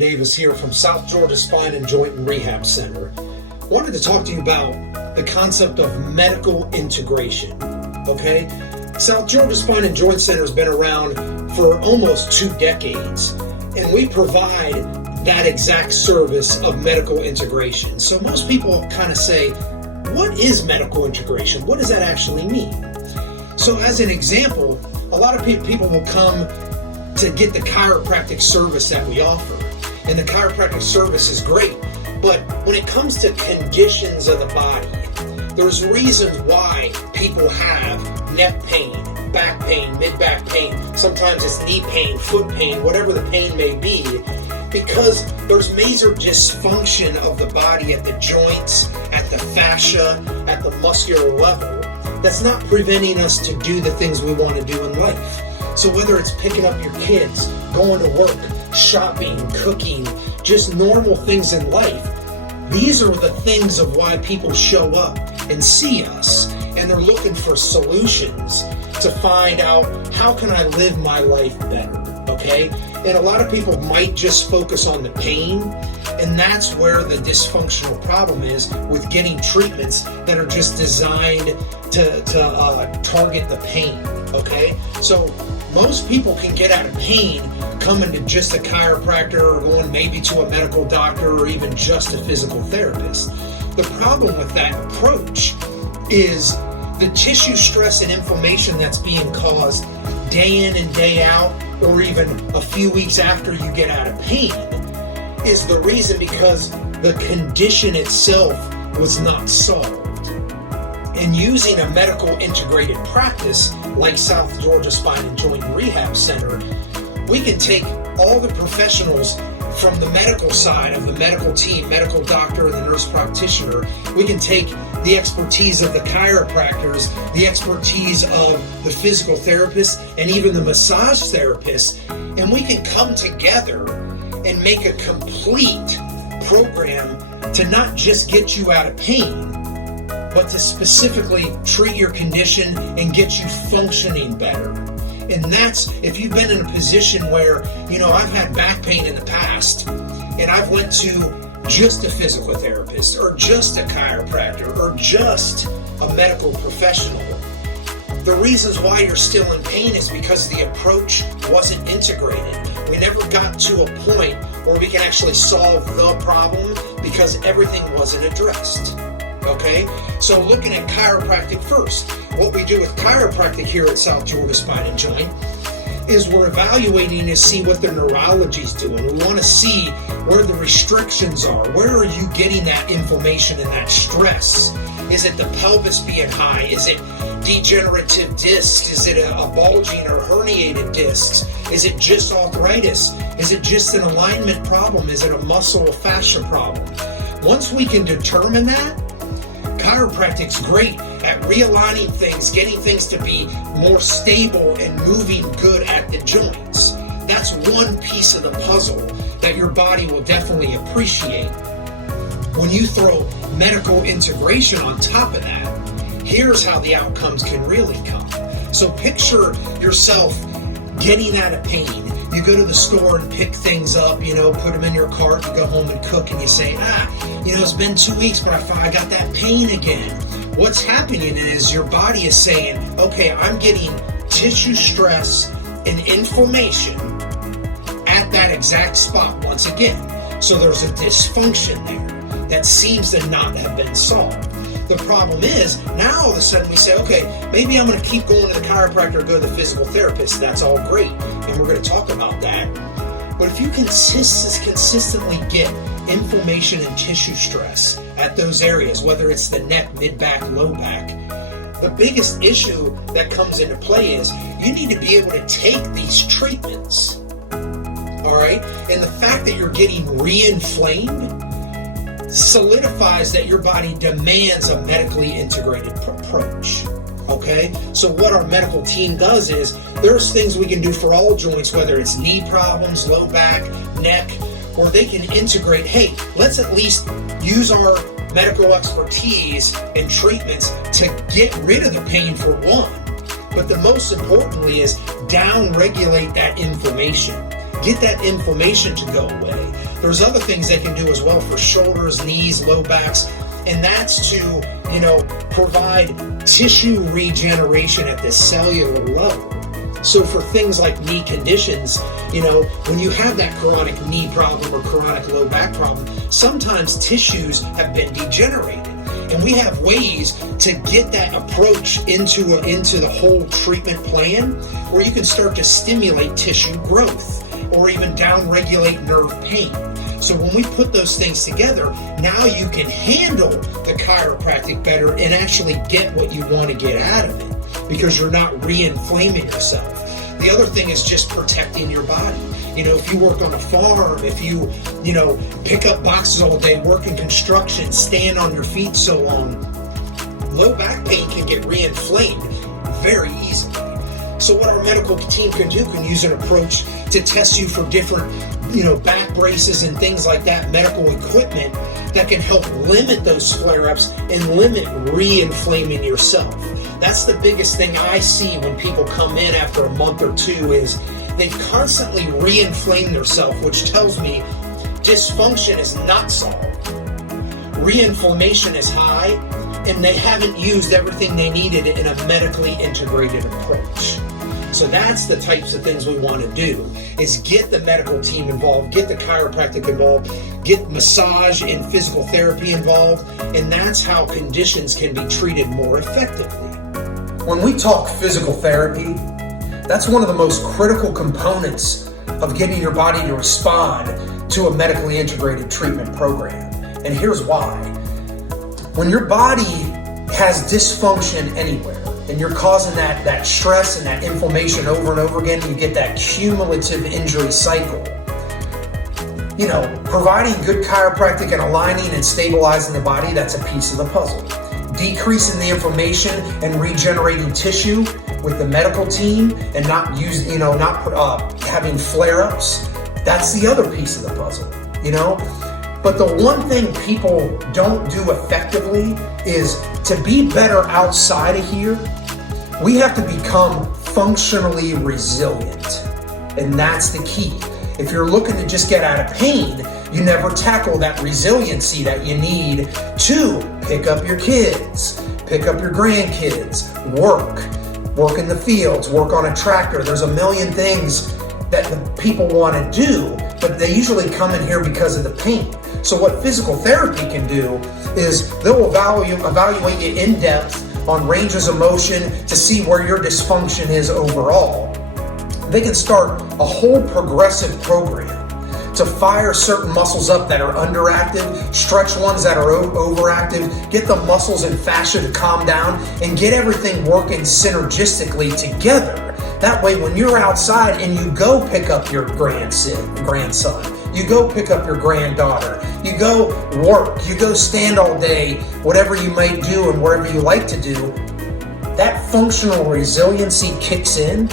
Davis here from South Georgia Spine and Joint and Rehab Center. I wanted to talk to you about the concept of medical integration, okay? South Georgia Spine and Joint Center has been around for almost 2 decades, and we provide that exact service of medical integration. So most people kind of say, what is medical integration? What does that actually mean? So as an example, a lot of people will come to get the chiropractic service that we offer. And the chiropractic service is great. But when it comes to conditions of the body, there's reasons why people have neck pain, back pain, mid-back pain. Sometimes it's knee pain, foot pain, whatever the pain may be, because there's major dysfunction of the body at the joints, at the fascia, at the muscular level that's not preventing us to do the things we want to do in life. So whether it's picking up your kids, going to work, shopping, cooking, just normal things in life, these are the things of why people show up and see us, and they're looking for solutions to find out, how can I live my life better, okay? And a lot of people might just focus on the pain, and that's where the dysfunctional problem is with getting treatments that are just designed to target the pain, okay? So most people can get out of pain coming to just a chiropractor or going maybe to a medical doctor or even just a physical therapist. The problem with that approach is the tissue stress and inflammation that's being caused day in and day out, or even a few weeks after you get out of pain, is the reason because the condition itself was not solved. And using a medical integrated practice like South Georgia Spine and Joint and Rehab Center, we can take all the professionals from the medical side of the medical team, medical doctor and the nurse practitioner. We can take the expertise of the chiropractors, the expertise of the physical therapists, and even the massage therapists, and we can come together and make a complete program to not just get you out of pain, but to specifically treat your condition and get you functioning better. And that's, if you've been in a position where, I've had back pain in the past, and I've went to just a physical therapist, or just a chiropractor, or just a medical professional, the reasons why you're still in pain is because the approach wasn't integrated. We never got to a point where we can actually solve the problem because everything wasn't addressed. Okay, so looking at chiropractic first, what we do with chiropractic here at South Georgia Spine and Joint is we're evaluating to see what the neurology's doing. We want to see where the restrictions are. Where are you getting that inflammation and that stress? Is it the pelvis being high? Is it degenerative discs? Is it a bulging or herniated discs? Is it just arthritis? Is it just an alignment problem? Is it a muscle or fascia problem? Once we can determine that, chiropractic's great at realigning things, getting things to be more stable and moving good at the joints. That's one piece of the puzzle that your body will definitely appreciate. When you throw medical integration on top of that, here's how the outcomes can really come. So picture yourself getting out of pain. You go to the store and pick things up, put them in your cart, you go home and cook, and you say, it's been 2 weeks, but I got that pain again. What's happening is your body is saying, okay, I'm getting tissue stress and inflammation at that exact spot once again. So there's a dysfunction there that seems to not have been solved. The problem is, now all of a sudden we say, okay, maybe I'm going to keep going to the chiropractor or go to the physical therapist. That's all great, and we're going to talk about that. But if you consistently get inflammation and tissue stress at those areas, whether it's the neck, mid-back, low back, the biggest issue that comes into play is you need to be able to take these treatments, all right? And the fact that you're getting re-inflamed solidifies that your body demands a medically integrated approach. Okay, so what our medical team does is there's things we can do for all joints, whether it's knee problems, low back, neck, or they can integrate, hey, let's at least use our medical expertise and treatments to get rid of the pain for one. But the most importantly is down-regulate that inflammation. Get that inflammation to go away. There's other things they can do as well for shoulders, knees, low backs, and that's to, provide tissue regeneration at the cellular level. So for things like knee conditions, when you have that chronic knee problem or chronic low back problem, sometimes tissues have been degenerated. And we have ways to get that approach into the whole treatment plan where you can start to stimulate tissue growth or even downregulate nerve pain. So when we put those things together, now you can handle the chiropractic better and actually get what you want to get out of it because you're not re-inflaming yourself. The other thing is just protecting your body. If you work on a farm, if you, pick up boxes all day, work in construction, stand on your feet so long, low back pain can get re-inflamed very easily. So what our medical team can use an approach to test you for different, back braces and things like that, medical equipment that can help limit those flare-ups and limit re-inflaming yourself. That's the biggest thing I see when people come in after a month or two is they've constantly re-inflamed themselves, which tells me dysfunction is not solved. Re-inflammation is high, and they haven't used everything they needed in a medically integrated approach. So that's the types of things we want to do, is get the medical team involved, get the chiropractic involved, get massage and physical therapy involved, and that's how conditions can be treated more effectively. When we talk physical therapy, that's one of the most critical components of getting your body to respond to a medically integrated treatment program. And here's why. When your body has dysfunction anywhere, and you're causing that stress and that inflammation over and over again, you get that cumulative injury cycle. Providing good chiropractic and aligning and stabilizing the body, that's a piece of the puzzle. Decreasing the inflammation and regenerating tissue with the medical team and not having flare-ups, that's the other piece of the puzzle, But the one thing people don't do effectively is to be better outside of here, we have to become functionally resilient. And that's the key. If you're looking to just get out of pain, you never tackle that resiliency that you need to pick up your kids, pick up your grandkids, work in the fields, work on a tractor. There's a million things that the people want to do, but they usually come in here because of the pain. So what physical therapy can do is they'll evaluate you in depth on ranges of motion to see where your dysfunction is overall. They can start a whole progressive program to fire certain muscles up that are underactive, stretch ones that are overactive, get the muscles and fascia to calm down, and get everything working synergistically together. That way, when you're outside and you go pick up your grandson, you go pick up your granddaughter, you go work, you go stand all day, whatever you might do and whatever you like to do, that functional resiliency kicks in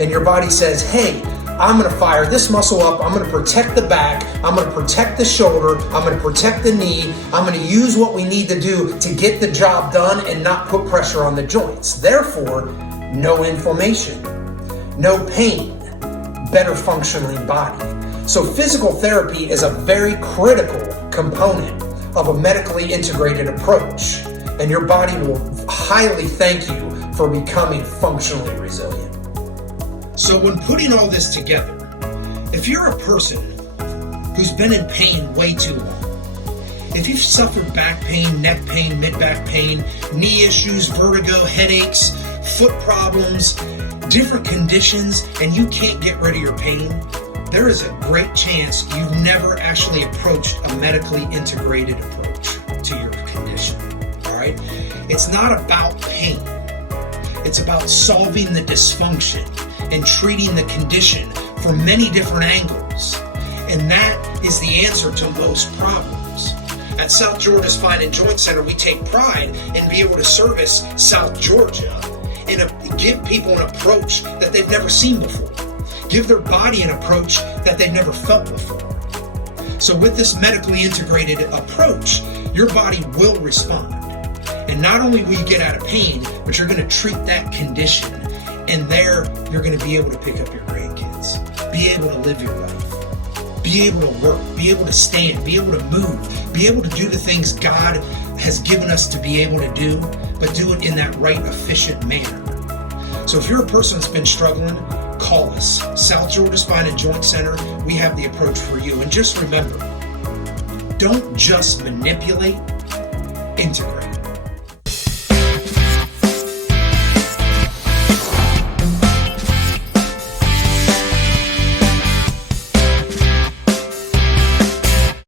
and your body says, hey, I'm going to fire this muscle up, I'm going to protect the back, I'm going to protect the shoulder, I'm going to protect the knee, I'm going to use what we need to do to get the job done and not put pressure on the joints. Therefore, no inflammation, no pain, better functioning body. So physical therapy is a very critical component of a medically integrated approach, and your body will highly thank you for becoming functionally resilient. So when putting all this together, if you're a person who's been in pain way too long, if you've suffered back pain, neck pain, mid-back pain, knee issues, vertigo, headaches, foot problems, different conditions, and you can't get rid of your pain, there is a great chance you've never actually approached a medically integrated approach to your condition, all right? It's not about pain. It's about solving the dysfunction and treating the condition from many different angles. And that is the answer to most problems. At South Georgia Spine and Joint Center, we take pride in being able to service South Georgia and give people an approach that they've never seen before. Give their body an approach that they've never felt before. So with this medically integrated approach, your body will respond. And not only will you get out of pain, but you're going to treat that condition. And there, you're going to be able to pick up your grandkids, be able to live your life. be able to work, be able to stand, be able to move, be able to do the things God has given us to be able to do, but do it in that right, efficient manner. So if you're a person that's been struggling, call us. South Georgia Spine and Joint Center, we have the approach for you. And just remember, don't just manipulate, integrate.